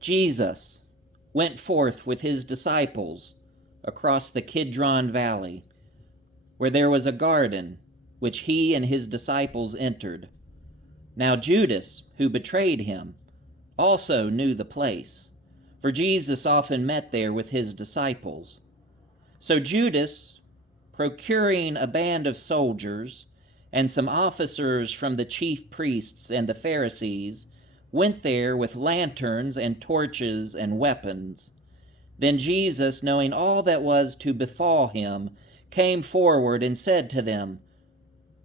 Jesus went forth with his disciples across the Kidron Valley, where there was a garden which he and his disciples entered. Now Judas, who betrayed him, also knew the place, for Jesus often met there with his disciples. So Judas, procuring a band of soldiers and some officers from the chief priests and the Pharisees, went there with lanterns and torches and weapons. Then Jesus, knowing all that was to befall him, came forward and said to them,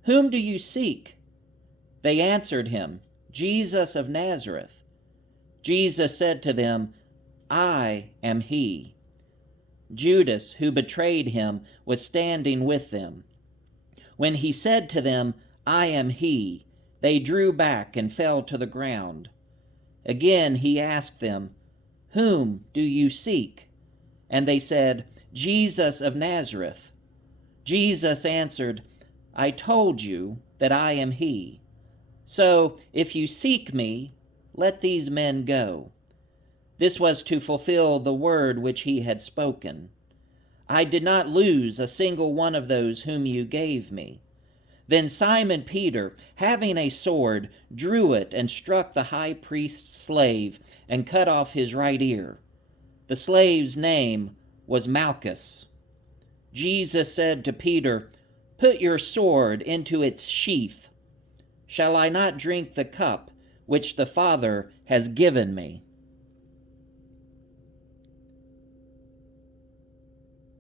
"Whom do you seek?" They answered him, "Jesus of Nazareth." Jesus said to them, "I am he." Judas, who betrayed him, was standing with them. When he said to them, "I am he," they drew back and fell to the ground. Again he asked them, "Whom do you seek?" And they said, "Jesus of Nazareth." Jesus answered, "I told you that I am he. So if you seek me, let these men go." This was to fulfill the word which he had spoken. "I did not lose a single one of those whom you gave me." Then Simon Peter, having a sword, drew it and struck the high priest's slave and cut off his right ear. The slave's name was Malchus. Jesus said to Peter, "Put your sword into its sheath. Shall I not drink the cup which the Father has given me?"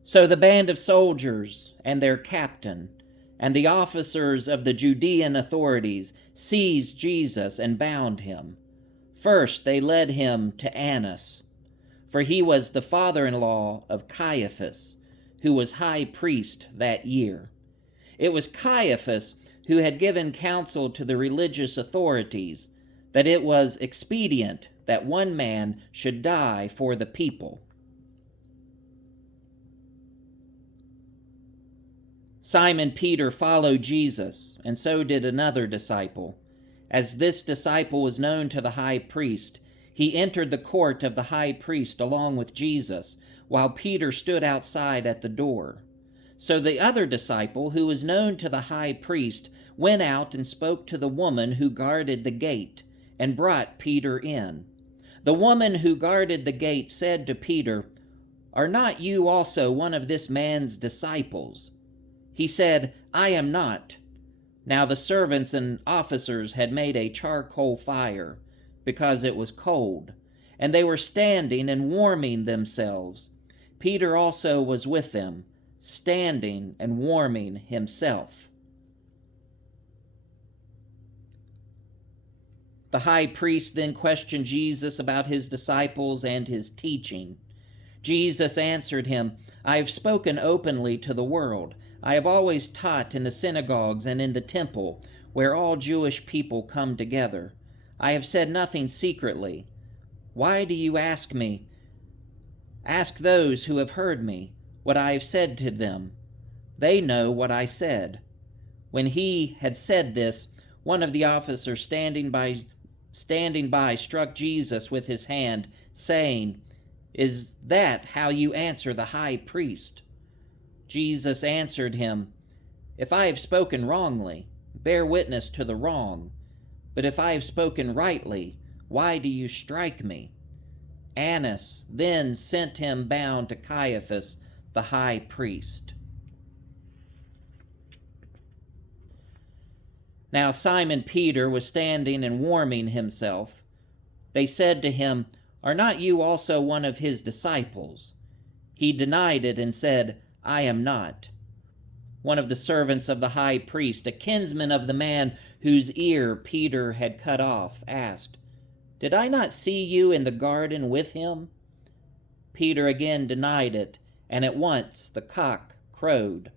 So the band of soldiers and their captain and the officers of the Judean authorities seized Jesus and bound him. First they led him to Annas, for he was the father-in-law of Caiaphas, who was high priest that year. It was Caiaphas who had given counsel to the religious authorities that it was expedient that one man should die for the people. Simon Peter followed Jesus, and so did another disciple. As this disciple was known to the high priest, he entered the court of the high priest along with Jesus, while Peter stood outside at the door. So the other disciple, who was known to the high priest, went out and spoke to the woman who guarded the gate, and brought Peter in. The woman who guarded the gate said to Peter, "Are not you also one of this man's disciples?" He said, "I am not." Now the servants and officers had made a charcoal fire, because it was cold, and they were standing and warming themselves. Peter also was with them, standing and warming himself. The high priest then questioned Jesus about his disciples and his teaching. Jesus answered him, "I have spoken openly to the world. I have always taught in the synagogues and in the temple, where all Jewish people come together. I have said nothing secretly. Why do you ask me? Ask those who have heard me what I have said to them. They know what I said." When he had said this, one of the officers standing by struck Jesus with his hand, saying, "Is that how you answer the high priest?" Jesus answered him, "If I have spoken wrongly, bear witness to the wrong. But if I have spoken rightly, why do you strike me?" Annas then sent him bound to Caiaphas, the high priest. Now Simon Peter was standing and warming himself. They said to him, "Are not you also one of his disciples?" He denied it and said, "I am not." One of the servants of the high priest, a kinsman of the man whose ear Peter had cut off, asked, "Did I not see you in the garden with him?" Peter again denied it, and at once the cock crowed.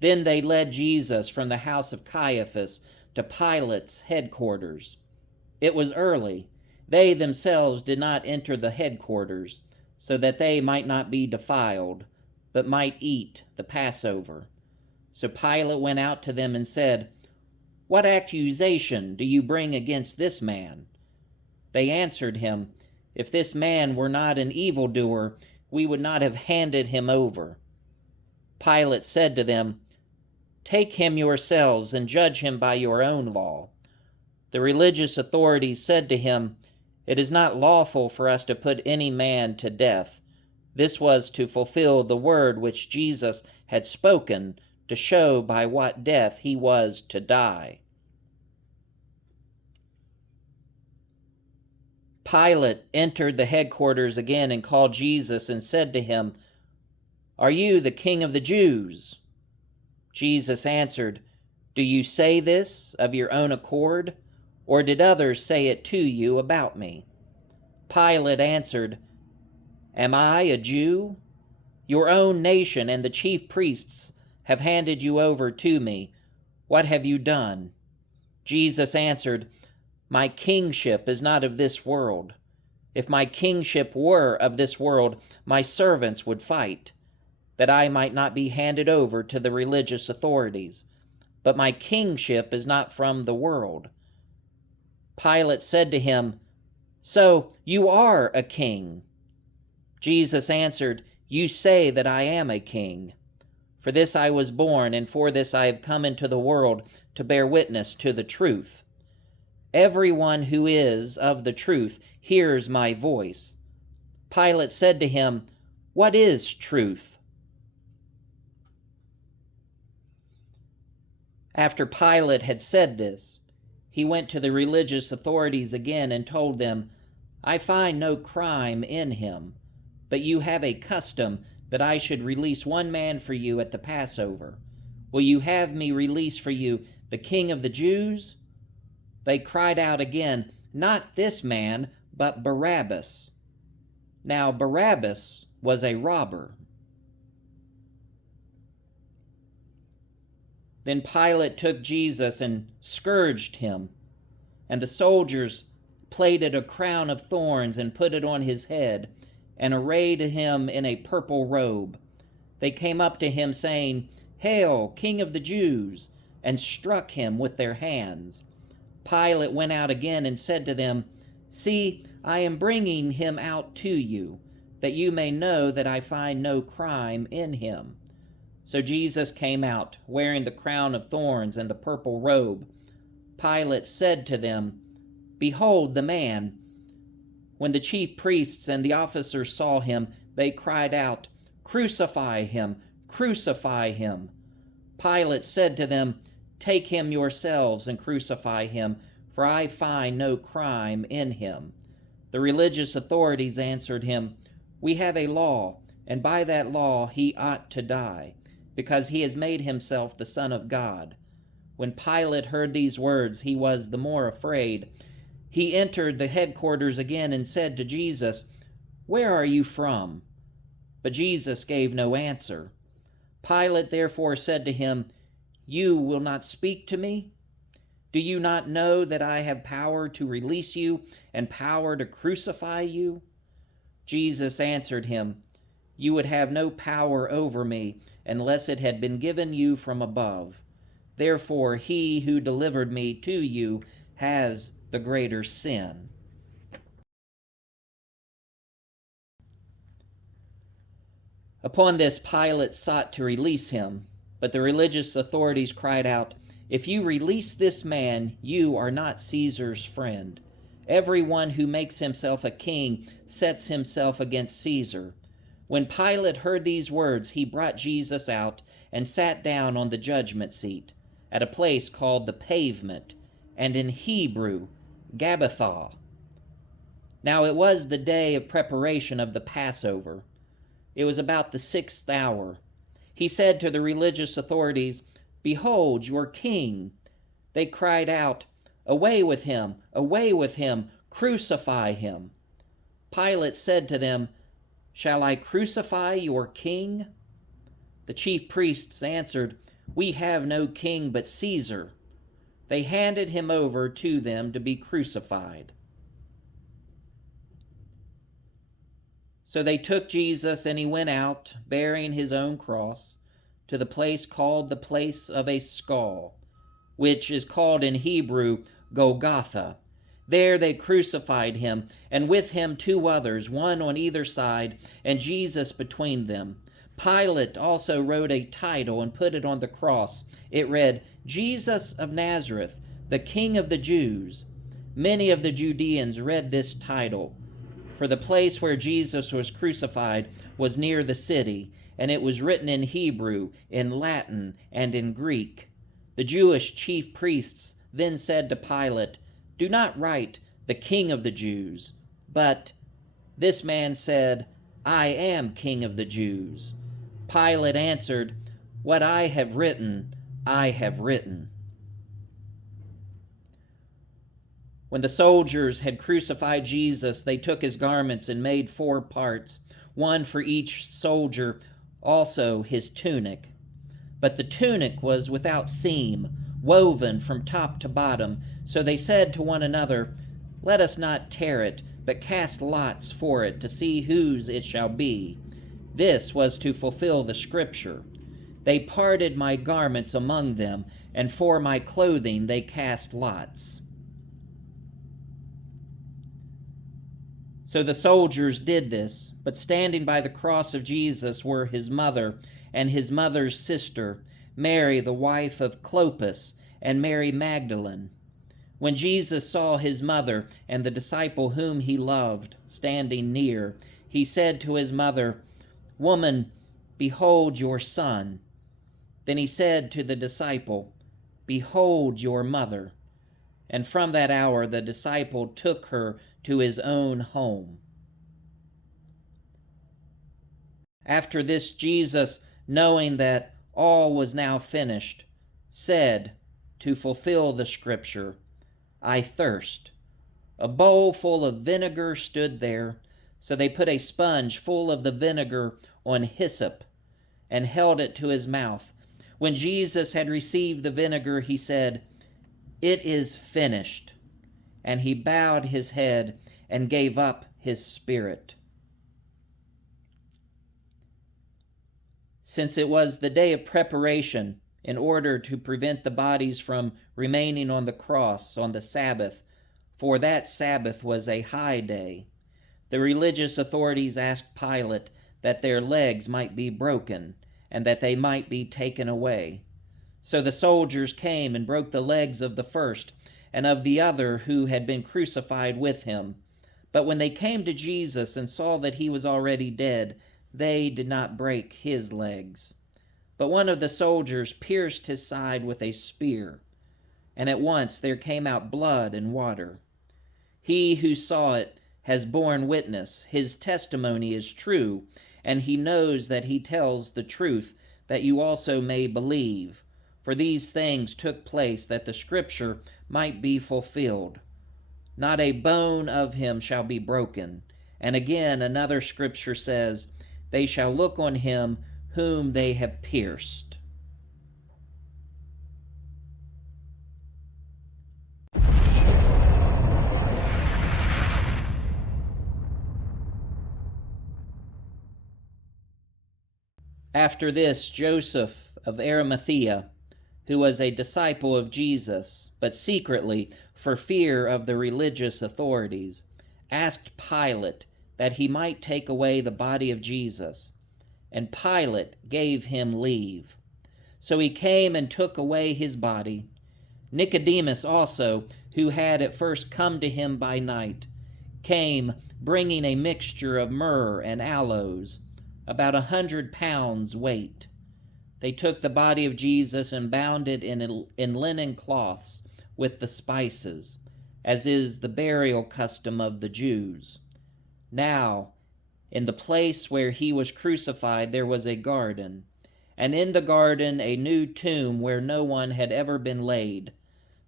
Then they led Jesus from the house of Caiaphas to Pilate's headquarters. It was early. They themselves did not enter the headquarters, so that they might not be defiled, but might eat the Passover. So Pilate went out to them and said, What accusation do you bring against this man?" They answered him, "If this man were not an evildoer, we would not have handed him over." Pilate said to them, "Take him yourselves and judge him by your own law." The religious authorities said to him, "It is not lawful for us to put any man to death." This was to fulfill the word which Jesus had spoken, to show by what death he was to die. Pilate entered the headquarters again and called Jesus and said to him, "Are you the king of the Jews?" Jesus answered, "Do you say this of your own accord, or did others say it to you about me?" Pilate answered, "Am I a Jew? Your own nation and the chief priests have handed you over to me. What have you done?" Jesus answered, "My kingship is not of this world. If my kingship were of this world, my servants would fight, that I might not be handed over to the religious authorities. But my kingship is not from the world." Pilate said to him, "So you are a king?" Jesus answered, "You say that I am a king. For this I was born, and for this I have come into the world, to bear witness to the truth. Everyone who is of the truth hears my voice." Pilate said to him, "What is truth?" After Pilate had said this, he went to the religious authorities again and told them, "I find no crime in him, but you have a custom that I should release one man for you at the Passover. Will you have me release for you the King of the Jews?" They cried out again, "Not this man, but Barabbas." Now Barabbas was a robber. Then Pilate took Jesus and scourged him, and the soldiers plaited a crown of thorns and put it on his head, and arrayed him in a purple robe. They came up to him, saying, "Hail, King of the Jews!" and struck him with their hands. Pilate went out again and said to them, "See, I am bringing him out to you, that you may know that I find no crime in him." So Jesus came out, wearing the crown of thorns and the purple robe. Pilate said to them, "Behold the man." When the chief priests and the officers saw him, they cried out, "Crucify him! Crucify him!" Pilate said to them, "Take him yourselves and crucify him, for I find no crime in him." The religious authorities answered him, "We have a law, and by that law he ought to die, because he has made himself the Son of God." When Pilate heard these words, he was the more afraid. He entered the headquarters again and said to Jesus, "Where are you from?" But Jesus gave no answer. Pilate therefore said to him, "You will not speak to me? Do you not know that I have power to release you and power to crucify you?" Jesus answered him, "You would have no power over me unless it had been given you from above. Therefore he who delivered me to you has the greater sin." Upon this, Pilate sought to release him, but the religious authorities cried out, "If you release this man, you are not Caesar's friend. Everyone who makes himself a king sets himself against Caesar." When Pilate heard these words, he brought Jesus out and sat down on the judgment seat, at a place called the Pavement, and in Hebrew, Gabbatha. Now it was the day of preparation of the Passover. It was about the 6th hour. He said to the religious authorities, "Behold your king." They cried out, "Away with him! Away with him! Crucify him!" Pilate said to them, "Shall I crucify your king?" The chief priests answered, "We have no king but Caesar." They handed him over to them to be crucified. So they took Jesus, and he went out, bearing his own cross, to the place called the place of a skull, which is called in Hebrew Golgotha. There they crucified him, and with him 2 others, one on either side, and Jesus between them. Pilate also wrote a title and put it on the cross. It read, Jesus of Nazareth, the King of the Jews. Many of the Judeans read this title, for the place where Jesus was crucified was near the city, and it was written in Hebrew, in Latin, and in Greek. The Jewish chief priests then said to Pilate, do not write, the King of the Jews, but this man said, I am King of the Jews. Pilate answered, what I have written, I have written. When the soldiers had crucified Jesus, they took his garments and made 4 parts, one for each soldier, also his tunic. But the tunic was without seam, woven from top to bottom. So they said to one another, let us not tear it, but cast lots for it to see whose it shall be. This was to fulfill the scripture. They parted my garments among them, and for my clothing they cast lots. So the soldiers did this, but standing by the cross of Jesus were his mother and his mother's sister, Mary, the wife of Clopas, and Mary Magdalene. When Jesus saw his mother and the disciple whom he loved standing near, he said to his mother, Woman, behold your son. Then he said to the disciple, Behold your mother. And from that hour the disciple took her to his own home. After this, Jesus, knowing that all was now finished, said, to fulfill the scripture, I thirst. A bowl full of vinegar stood there, so they put a sponge full of the vinegar on hyssop and held it to his mouth. When Jesus had received the vinegar, he said, It is finished. And he bowed his head and gave up his spirit. Since it was the day of preparation, in order to prevent the bodies from remaining on the cross on the Sabbath, for that Sabbath was a high day, the religious authorities asked Pilate that their legs might be broken and that they might be taken away. So the soldiers came and broke the legs of the first and of the other who had been crucified with him. But when they came to Jesus and saw that he was already dead, they did not break his legs. But one of the soldiers pierced his side with a spear, and at once there came out blood and water. He who saw it has borne witness. His testimony is true, and he knows that he tells the truth, that you also may believe. For these things took place that the scripture might be fulfilled. Not a bone of him shall be broken. And again another scripture says, They shall look on him whom they have pierced. After this, Joseph of Arimathea, who was a disciple of Jesus, but secretly for fear of the religious authorities, asked Pilate that he might take away the body of Jesus, and Pilate gave him leave. So he came and took away his body. Nicodemus also, who had at first come to him by night, came bringing a mixture of myrrh and aloes, about 100 pounds weight. They took the body of Jesus and bound it in linen cloths with the spices, as is the burial custom of the Jews. Now, in the place where he was crucified there was a garden, and in the garden a new tomb where no one had ever been laid.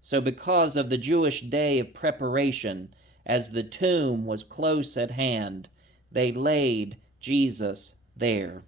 So because of the Jewish day of preparation, as the tomb was close at hand, they laid Jesus there.